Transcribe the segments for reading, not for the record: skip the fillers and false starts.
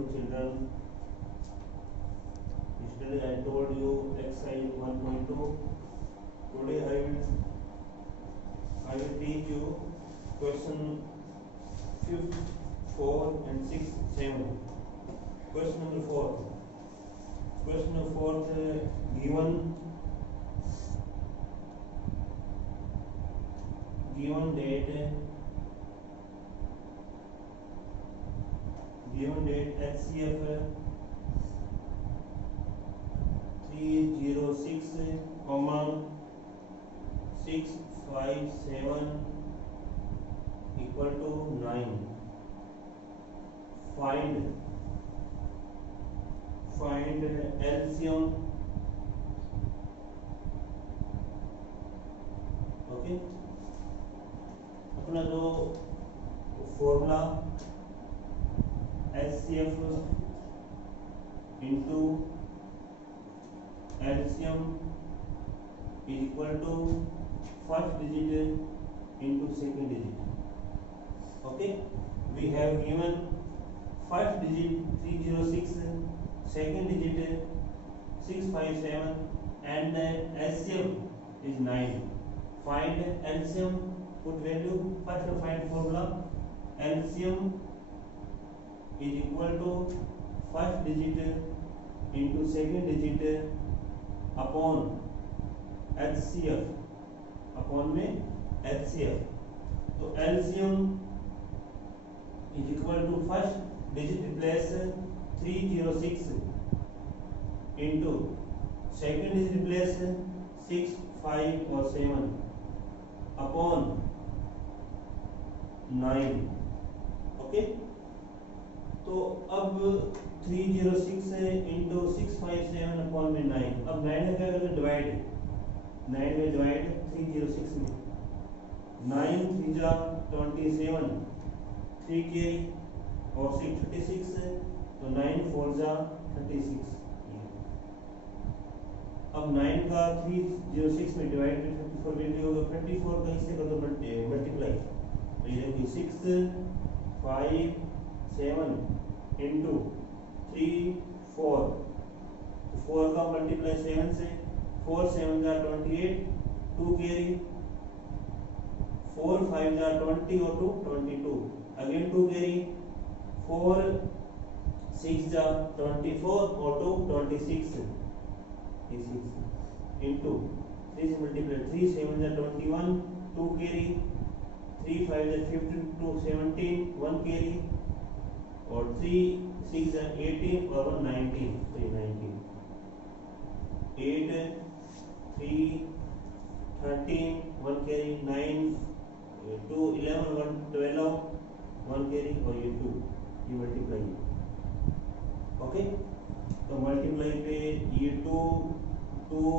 morning, children. Yesterday I told you exercise 1.2. Today I will teach you question 5, 4 and 6, 7. Question number 4. Question number 4 given date HCF 306, 657 equal to 9. Find LCM. Okay, अपना जो formula HCF into LCM is equal to first digit into second digit. Okay, we have given first digit 306, second digit 657 and LCM is 9. Find LCM, put value. First find formula. LCM is equal to first digit into second digit upon HCF, upon में HCF. तो LCM is equal to first digit replace 306 into second digit replace 6, 5 और 7 upon 9. Okay, तो अब 306 into 657 upon में 9. अब 9 का क्या करें, डिवाइड. 9 में डिवाइड 306 में. 9 3 जा 27, 3 के और 6 36, तो 9 4 जा 36. अब 9 का 306 में डिवाइड में 54 वैल्यू होगा. 54 का इससे कर दो मल्टीप्लाई. तो ये देखिए 6 5 7 इंटू 3 4. 4 का मल्टीप्लाई 7 से. 4 7 जा 28, 2 कैरी. 4 5 जा 20 और 2 22. Again 2 carry. 4 6 जा 24 और 2 26 इंटू 3 से मल्टीप्लाई. 3 7 जा 21, 2 कैरी. 3 5 जा 15, 2 17, 1 कैरी और 3 6 जा 18 और 1 19. तो ये 19. 8 3 13, 1 कैरी. 9 2 11, 1 12, 1 कैरी और ये 2. ये मल्टीप्लाई. ओके, तो मल्टीप्लाई पे ये 2 2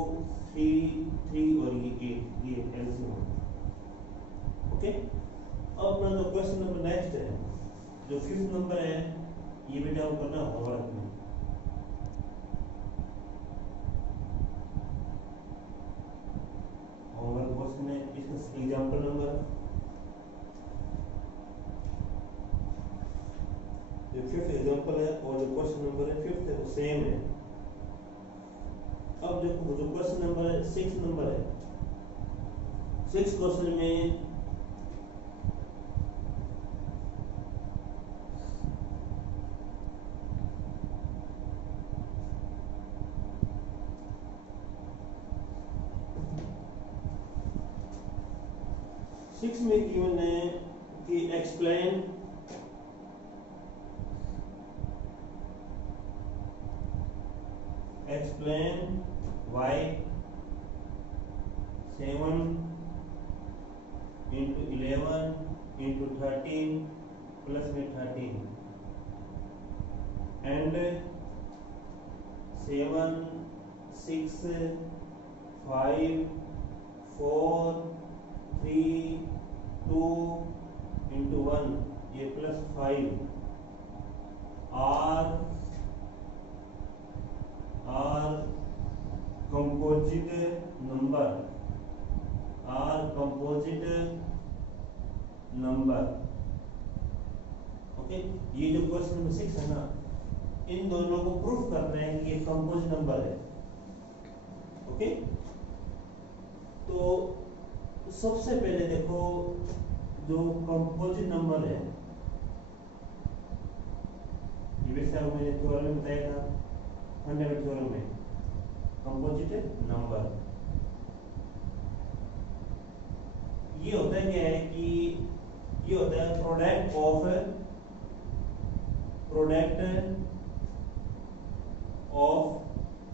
3 3 और ये 8. ये एलसीएम. ओके, अब अपना जो क्वेश्चन नंबर नेक्स्ट है, जो 5th नंबर है, ये बेटा वो करना होमवर्क में. होमवर्क क्वेश्चन है, इसका एग्जांपल नंबर जो 5th एग्जांपल है और जो क्वेश्चन नंबर है 5th है वो सेम है. अब देखो जो क्वेश्चन नंबर है 6 नंबर है. 6 क्वेश्चन में 6 में गिवन है कि explain y 7 into 11 into 13 plus में 13 and 7 6 5 4 3 2 into 1 ये plus 5 are composite number. Okay, ये जो क्वेश्चन नंबर 6 है ना, इन दोनों को प्रूफ करना है कि ये कंपोजिट नंबर है। ओके, तो सबसे पहले देखो जो कंपोजिट नंबर है, ये वैसे आपको मैंने थ्योरम में बताया था, फंडामेंटल थ्योरम में, कंपोजिट नंबर ये होता है क्या है कि ये होता है product of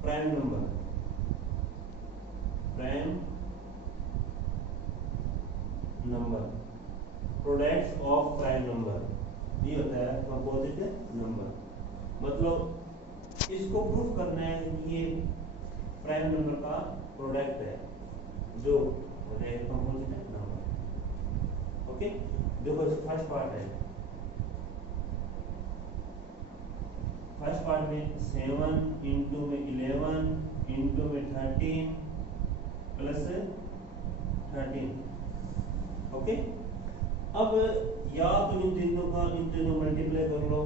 prime number, products of prime number, ये होता है कंपोजिट नंबर। मतलब इसको प्रूफ करना है कि ये प्राइम नंबर का प्रोडक्ट है जो कंपोजिट नंबर। ओके, देखो फर्स्ट पार्ट है, फर्स्ट पार्ट में 7 इंटू में 11 इंटू में 13 प्लस 13। ओके, अब या तो इन तीनों मल्टीप्लाई कर लो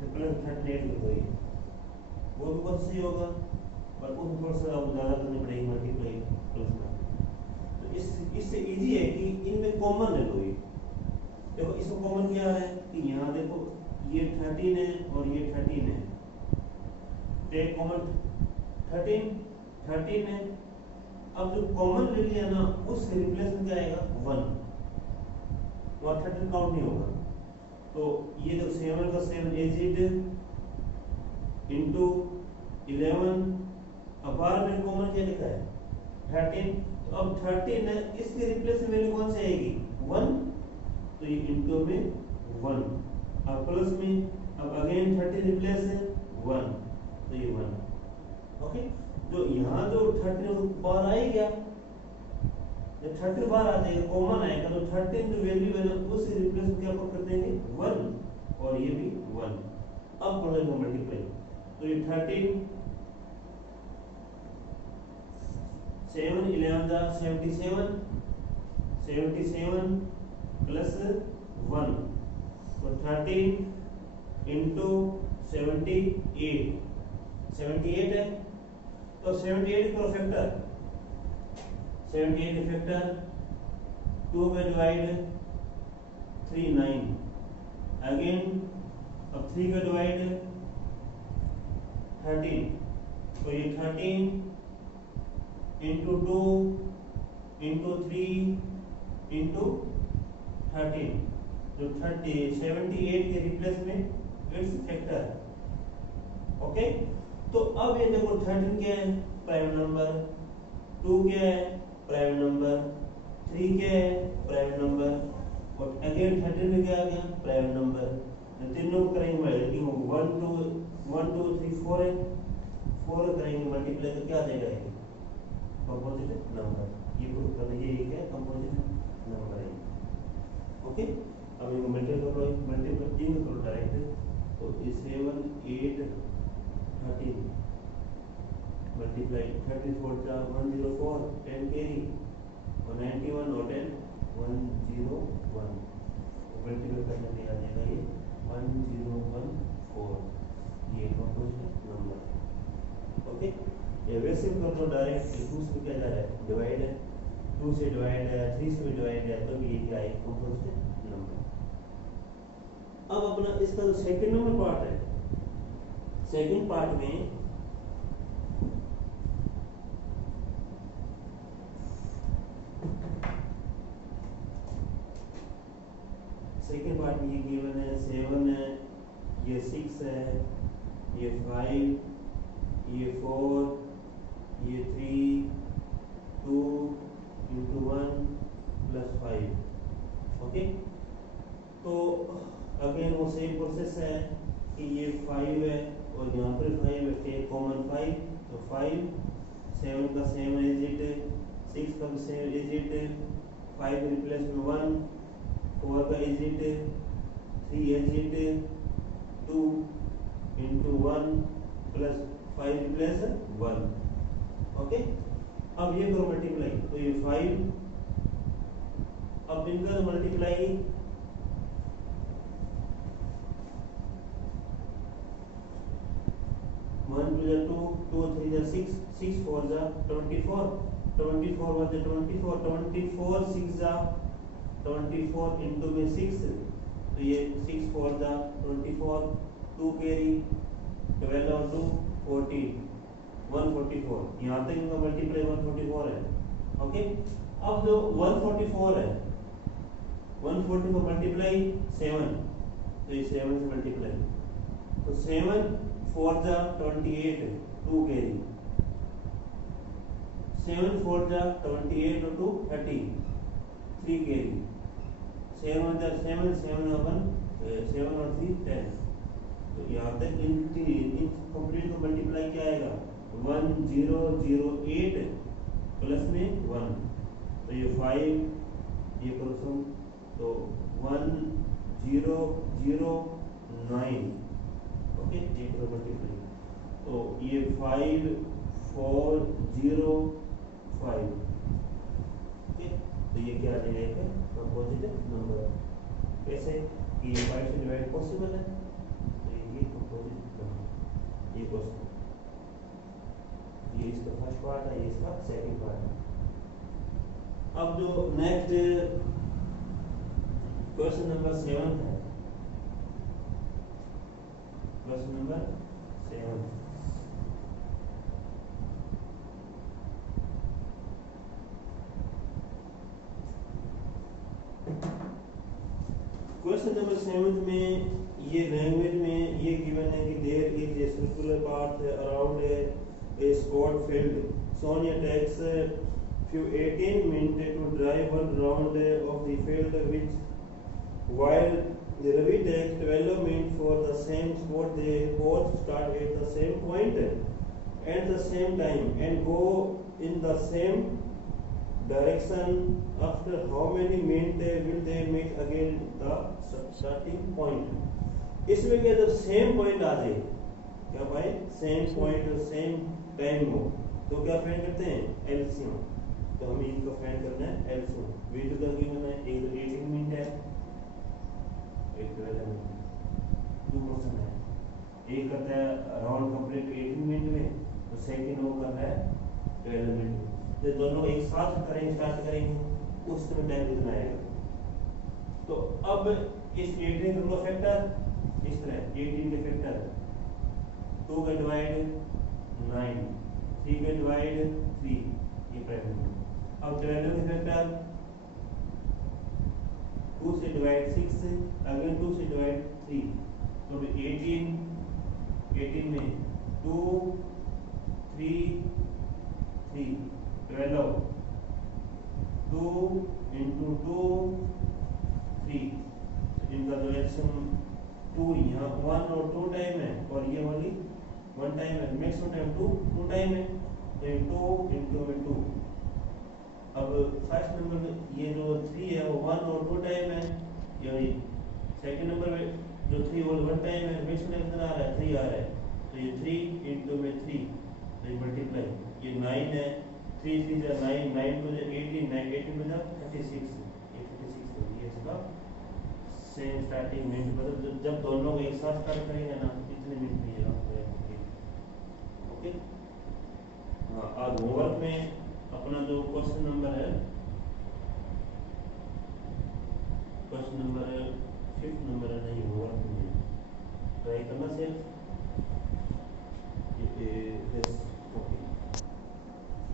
तो प्लस 38 कर दो, वो भी बहुत सही होगा, पर उसमें थोड़ा सा ज़्यादा करनी पड़ेगी मल्टीप्लाई प्लस में। तो इससे इजी है कि इनमें कॉमन ले लो। ये देखो इसमें कॉमन क्या है कि यहाँ देखो ये 13 है और ये 13 है, टेक कॉमन 13 है। अब जो कॉमन ले लिया ना उससे रिप्लेस में क्या आएगा 1, और 13 काउंट नहीं होगा। तो ये जो 7 का 7 8 इंटू 11, अब बार में कॉमन क्या लिखा है 13, तो अब 13 है, इसके रिप्लेस में वैल्यू कौन सी आएगी 1, तो ये इंटू में 1, अब प्लस में अब अगेन 30 रिप्लेस है 1, तो ये 1। ओके, जो यहाँ जो 13 बार आएगा, जब 13 बार आ जाएगा कॉमन आएगा, तो 13 जो वैल्यू है ना उससे रिप्लेस में क्या कर देंगे 1, और ये भी 1। अब करेंगे मल्टीप्लाई, तो ये 13 7 11 जा 77 प्लस 1, तो 13 इंटू 78 है, तो 78 का फैक्टर 78 फैक्टर 2 में डिवाइड 3 9, अगेन अब 3 का डिवाइड 13, तो ये 13 इंटू 2 इंटू 3 इंटू 13, तो 78 के रिप्लेस में इट्स फैक्टर। ओके, तो अब ये देखो 13 क्या है प्राइम नंबर, 2 क्या है प्राइम नंबर, 3 क्या है प्राइम नंबर, और अगेन 13 में क्या आ गया प्राइम नंबर। तीनों को करेंगे मल्टीप्लाई, 1 2 3 4 है, 4 करेंगे मल्टीप्लाई तो क्या देगा ये कंपोजिट नंबर। ये प्रूफ करना ये एक है कंपोजिट नंबर है। ओके, अब इनको मल्टीप्लाई करो डायरेक्ट, तो 7 8 13 मल्टीप्लाई 34 जा 104 10 कैरी और 91 और 10 101, मल्टीप्लाई करने में आ जाएगा ये 1014, ये कंपोजिट नंबर। ओके, ये वैसे भी कर दो डायरेक्ट, 2 से क्या जा रहा है डिवाइड है, 2 से डिवाइड है, 3 से भी डिवाइड है, तो ये क्या है कंपोजिट नंबर। अब अपना इसका जो सेकंड नंबर पार्ट है, सेकंड पार्ट में ये गिवन है 7 है, ये 6 है, ये 5, ये 4, ये 3 2 इंटू 1 प्लस 5। ओके, तो अगेन वो सेम प्रोसेस है कि ये 5 है और यहाँ पर 5 है, टेक कॉमन 5, तो 5 7 का सेम एज इट, 6 का सेम एज इट, 5 रिप्लेस में 1, 4 का as it, 3 as it, 2 into 1 plus 5 replace 1। Okay, अब ये करो मल्टीप्लाई, तो ये 5, अब इनका multiply 2 is 2, 2 3 is 6, 6 4 is 24, 24 was 24, 24 6 is 24 into में 6, तो ये 6 4 is 24, 2 carry 12 और 2 14, 144, यहाँ तक इनका मल्टीप्लाई 144 है। ओके, अब जो 144 है, 144 मल्टीप्लाई 7, तो ये 7 से मल्टीप्लाई, तो 7 4 जा 28, 2 कैरी, 7 4 जा 28 और 2 30, 3 कैरी, 7 जा 7, 7 और 1 7 और 3 10, तो यहाँ तक इन कंप्लीट को मल्टीप्लाई क्या आएगा 1008 प्लस में 1, तो ये 5 ये करो सम, तो 1009, ओके, ये करो मल्टीप्लाई, तो ये 5405, ओके, तो ये क्या आ जाएगा कंपोजिट नंबर। कैसे कि ये 5 से डिवाइड पॉसिबल है, तो ये कंपोजिट नंबर, ये क्वेश्चन, ये इसका फर्स्ट पार्ट है, ये इसका सेकंड पार्ट है। अब जो नेक्स्ट क्वेश्चन नंबर 7 है, क्वेश्चन नंबर 7, क्वेश्चन नंबर 7 में ये लैंग्वेज में ये गिवन है कि there is a circular path around a square field, Sonia takes few 18 minutes to drive one round of the field, which while Ravi takes 12 minutes for the same spot. They both start at the same point at the same time and go in the same direction. After how many minutes will they meet again the starting point? इसमें क्या जब same point आ जाए, क्या भाई same point और same time हो, तो क्या फाइंड करते हैं एलसीएम, तो हमें इनका फाइंड करना है एलसीएम। वीडियो का गिवन है, एक 18 मिनट है, एक 12 मिनट, 2 क्वेश्चन है, एक करता है राउंड कंप्लीट 18 मिनट में, तो सेकंड वो कर रहा है 12 मिनट में, तो दोनों एक साथ करेंगे, स्टार्ट करेंगे, उस समय टाइम कितना आएगा। तो अब इस 18 का फैक्टर इस तरह 18 के फैक्टर 2 का डिवाइड 9, 3 का डिवाइड 3, ये प्राइम नंबर। अब 12 के फैक्टर 2 से डिवाइड 6, अगेन 2 से डिवाइड 3, तो 18 में 2 3 3 12, 2 into 2 3, इनका जो एलसीएम 2 यहाँ 1 और 2 टाइम है, और ये वाली 1 टाइम है, मैक्सिमम टाइम 2 टाइम है, तो 2 into में 2। अब फर्स्ट नंबर में ये जो 3 है वो 1 और 2 टाइम है, यानी सेकंड नंबर में जो 3 और 1 टाइम है, मैक्सिमम टाइम कितना आ रहा है 3 आ रहा है, तो ये 3 into में 3, तो ये मल्टीप्लाई, ये 9 है, 3 3 जा 9, 9 to 18, 9 18 to 36, ये 36 है, ये इसका सेम स्टार्टिंग मिनट, मतलब जब दोनों को एक साथ स्टार्ट करेंगे ना